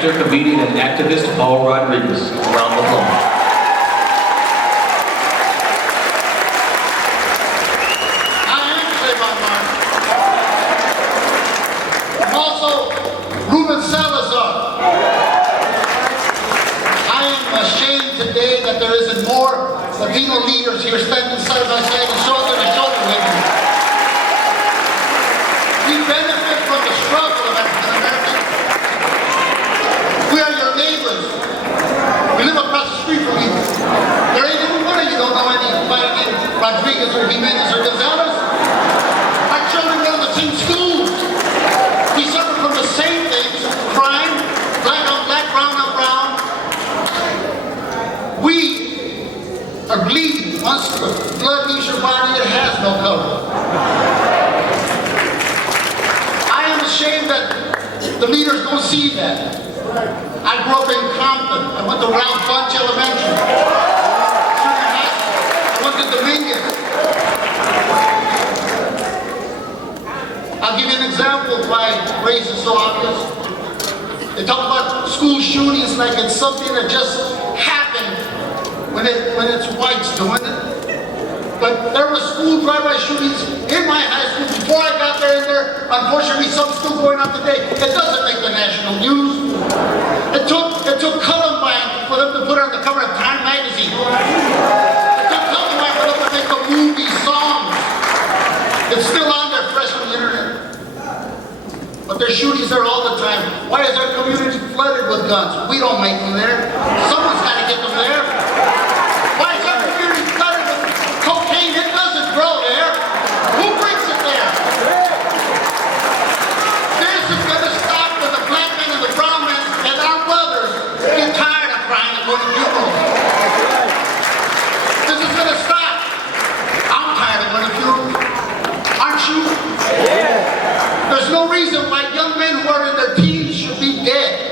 actor, comedian, and activist Paul Rodriquez. Round of applause. I am Trayvon Martin. I'm also Ruben Salazar. I am ashamed today that there isn't more Latino leaders here standing side by side and shoulder to shoulder with me. We benefit from the struggle of African Americans. We are your neighbors. We live across the street from you. There ain't any one of you don't know anybody named Rodriquez or Jimenez or Gonzalez. Our children go to the same schools. We suffer from the same things: crime, black on black, brown on brown. We are bleeding. Once the blood leaves your body, it has no color. I am ashamed that the leaders don't see that. I grew up in Compton. I went to Ralph Bunch Elementary. Junior high school. I went to Dominion. I'll give you an example of why race is so obvious. They talk about school shootings like it's something that just happened when it's whites doing it. But there were school drive-by shootings in my high school before I got there, and there, unfortunately, some still going on today. It doesn't make the national news. It took Columbine for them to put it on the cover of Time magazine. It took Columbine for them to make a movie song. It's still on there, fresh on the internet. But there's shootings there all the time. Why is our community flooded with guns? We don't make them there. Someone's got to get them there. Why is our community flooded with cocaine? It doesn't grow there. Who brings it there? This is going to stop with the black man and the brown man and our brothers get tired of crying and going to funerals. This is going to stop. I'm tired of going to funerals. Aren't you? There's no reason why young men who are in their teens should be dead.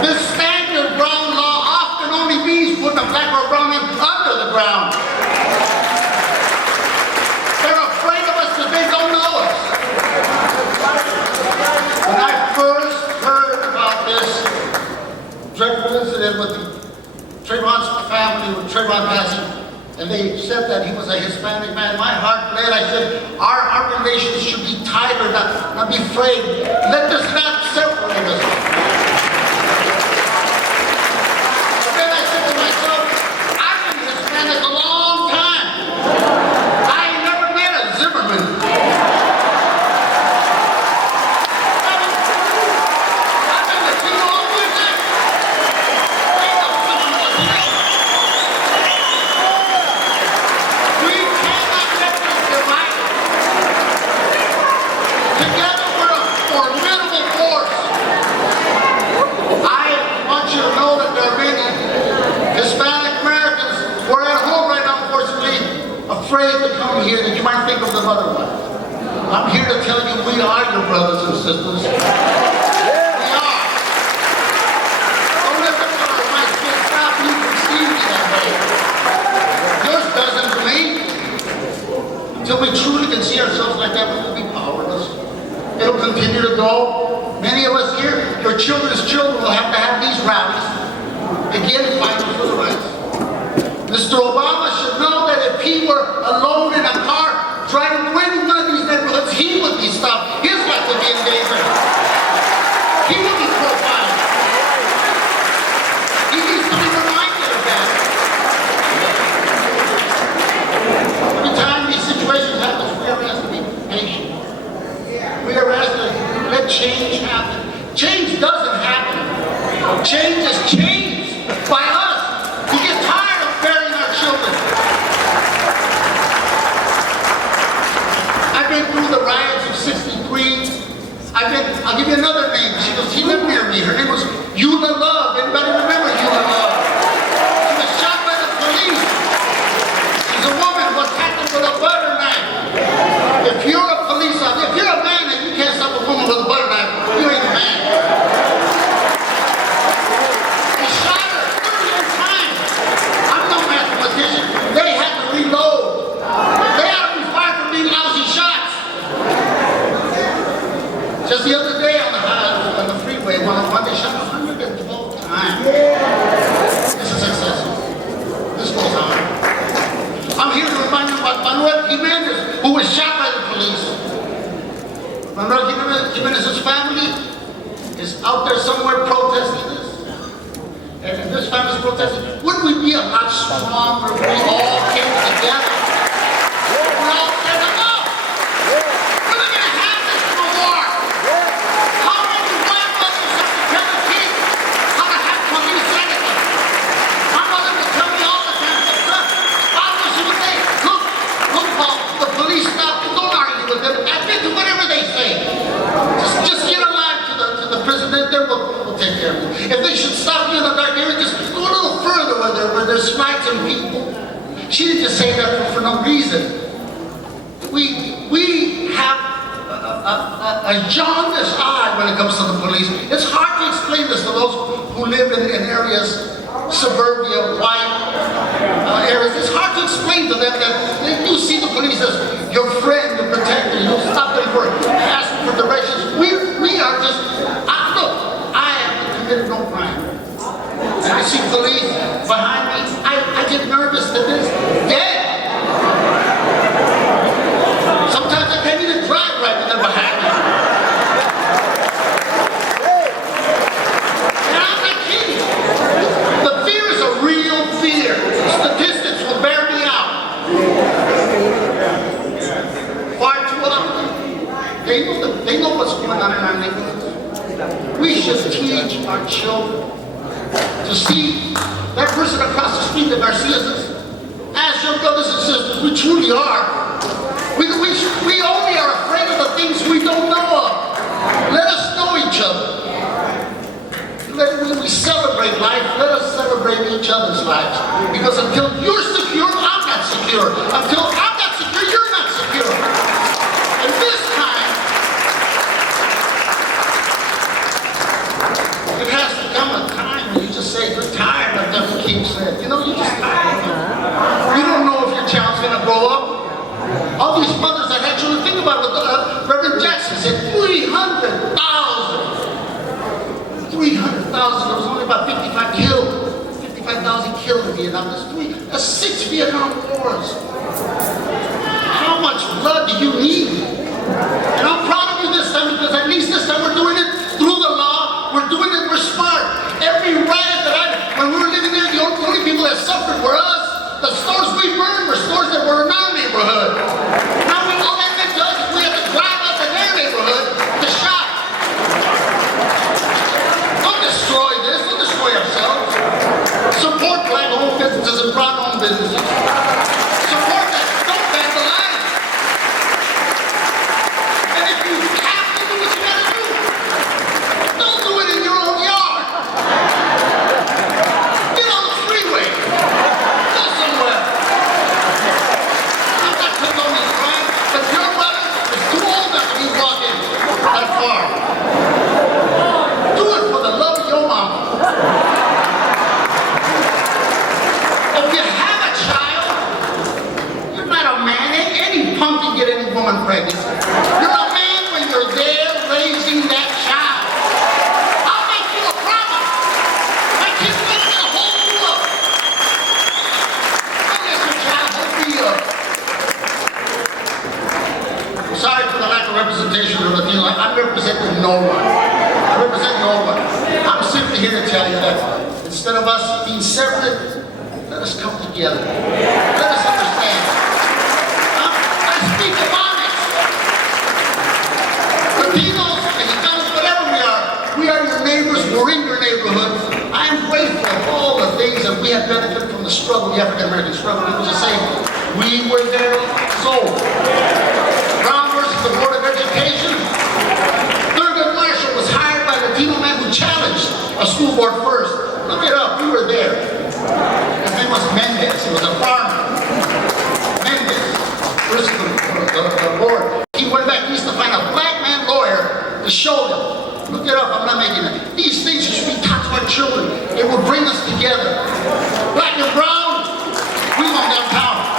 This standard brown law often only means putting a black or a brown man under the ground. They're afraid of us because they don't know us. When I first heard about this dreadful incident with Trayvon's family, with Trayvon passing, and they said that he was a Hispanic man, my heart bled. I said, our relations should be tighter, not be afraid. Let this not separate us. But then I said to myself, I've been Hispanic a long time. I ain't never met a Zimmerman. I've been Latino all my life. Ain't no fucking Latino. We cannot let this divide us. Together we're a formidable force. I want you to know that there are many Hispanic Americans who are at home right now, unfortunately, afraid to come here, that you might think of them otherwise. I'm here to tell you we are your brothers and sisters. We are. Don't let the color of my skin stop you from seeing me that way. Yours doesn't to me. Until we truly can see ourselves like that, we will be powerless. It'll continue to go. Many of us here, your children's children will have to have these rallies. Again, fighting for the rights. Mr. Obama should know that if he were alone in a car driving through any one of these neighborhoods, he would be stopped. His life would be in danger. He would be profiled. He needs to be reminded of that. Every time these situations happen, we are asked to be patient. We are asked to let change happen. Change doesn't happen. Change is changed by us. We get tired of burying our children. I've been through the riots of '63. I'll give you another name. She lived near me. Her name was Eula Love. Anybody remember Eula Love? She was shot by the police. She's a woman who attacked them with a butter knife. If you're a police officer, if you're a man and you can't stop a woman with a butter knife, you ain't a man. They shot her 38 times. I'm no mathematician. They had to reload. They had to be fired for being lousy shots. Just the other day on the freeway, when they shot Manuel Jimenez's family is out there somewhere protesting this. And this family's protesting. Wouldn't we be a lot stronger if we all came together? We all said enough. We're not going to have this no more. How many grandmothers have to tell the kids how to have police etiquette? My mother would tell me all the time, Father, she would say, look, Paul, the police stop you, don't argue with them. Admit to whatever they say. Just get alive to the prison, then we'll take care of it. If they should stop you in the dark area, just go a little further where there's fights and people. She didn't just say that for no reason. We have a jaundiced eye when it comes to the police. It's hard to explain this to those who live in areas, suburbia, white areas. It's hard to explain to them that you see the police as your friend, your protector. You stop them for asking for directions. We are just, look, I have committed no crime. And I see police behind me, I get nervous that this dead. Sometimes I can't even drive right when they're behind me. And I'm not kidding. The fear is a real fear. Statistics will bear me out. Far too often. They know what's going on in our neighborhoods. We should teach our children to see that person across the street that Garcia's is. As your brothers and sisters, we truly are. We only are afraid of the things we don't know of. Let us know each other. When we celebrate life, let us celebrate each other's lives. Because until you're secure, I'm not secure. Until I'm not secure, you're not secure. And this time, it has to come a time when you just say, you're tired, like Dr. King said. You know, you're just tired. You don't know if your child's going to grow up. All these mothers that actually think about it, Reverend Jackson said 300,000. 300,000, there was only about 55 killed. 55,000 killed in Vietnam. That's 6 Vietnam wars. How much blood do you need? And I'm proud of you this time because at least this time we're doing it through the law. We're doing it, we're smart. Every riot when we were living there, the only people that suffered were us. The stores we burned were stores that were in our neighborhood. Now all that meant to us is we had to drive up in their neighborhood to shop. Don't destroy this, don't destroy ourselves. Support black-owned businesses and brown-owned businesses. Support that, don't vandalize. And if you have to do what you gotta do, don't do it in your own yard. Get on the freeway. That far. Do it for the love of your mama. If you have a child, you're not a man. Any punk can get any woman pregnant. You're a man when you're there raising that child. I'll make you a promise. My kid's gonna hold you up. Don't let your child hold me up. Sorry for the lack of representation of Latino. I'm representing no one. I represent no one. I'm simply here to tell you that instead of us being separate, let us come together. Let us understand. I speak of honest. Latinos, Mexicanos, whatever we are your neighbors, we're in your neighborhood. I am grateful for all the things that we have benefited from the struggle, the African American struggle. People just say, we were there, so. The Board of Education. Thurgood Marshall was hired by a Latino man who challenged a school board first. Look it up, we were there. His name was Mendez, he was a farmer. Mendez, first the board. He went back, he used to find a black man lawyer to show them. Look it up, I'm not making it. These things should be taught to our children. It will bring us together. Black and brown, we want downtown.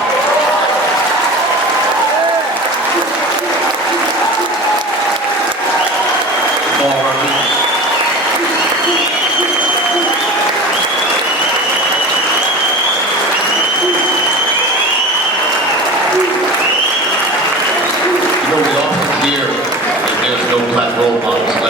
role models.